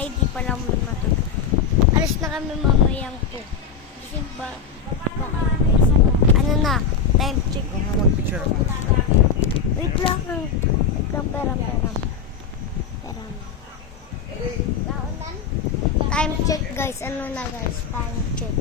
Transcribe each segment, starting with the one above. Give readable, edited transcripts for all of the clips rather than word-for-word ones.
Ay, di pa lang matulog. Alis na kami mamayang po. Kasi ba, ano na, time check. Kung nga mag-picture mo. Wait lang. Wait lang, peram. Time check, guys. Ano na, guys? Time check.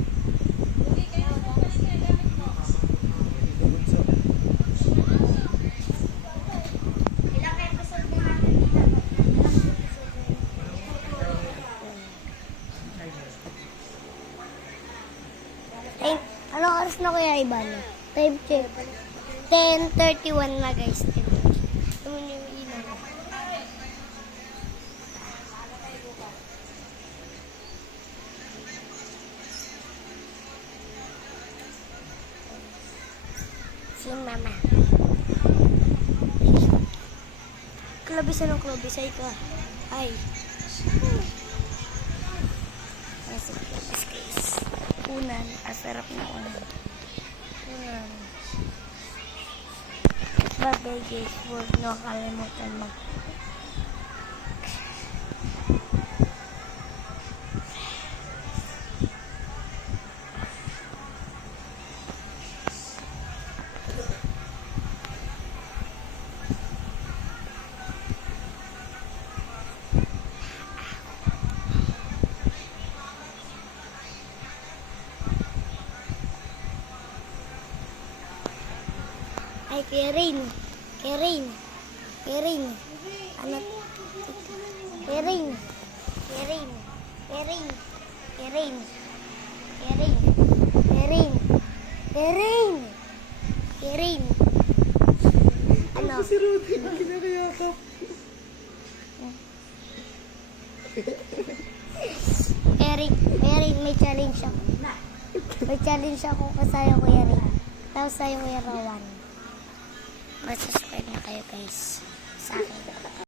Anong oras na kuya Ivan? Time check. 10:31 na, guys. Ito mo yung ilaw. Si mama. Klabis, anong klabis? Ay ka. Ay. Nasa klabis, guys. Unan. Asarap na unan. Unan. Bagay, guys. Huwag nyo kalimutan mag Ay, Kerain. Anak. Kerain. Ano? Si Rudy, kinakayakap. Kerain, may challenge ako. May challenge ako kasaya ko Kerain. Tapos sa'yo Kuya Rowan. Mag-subscribe na kayo guys sa akin.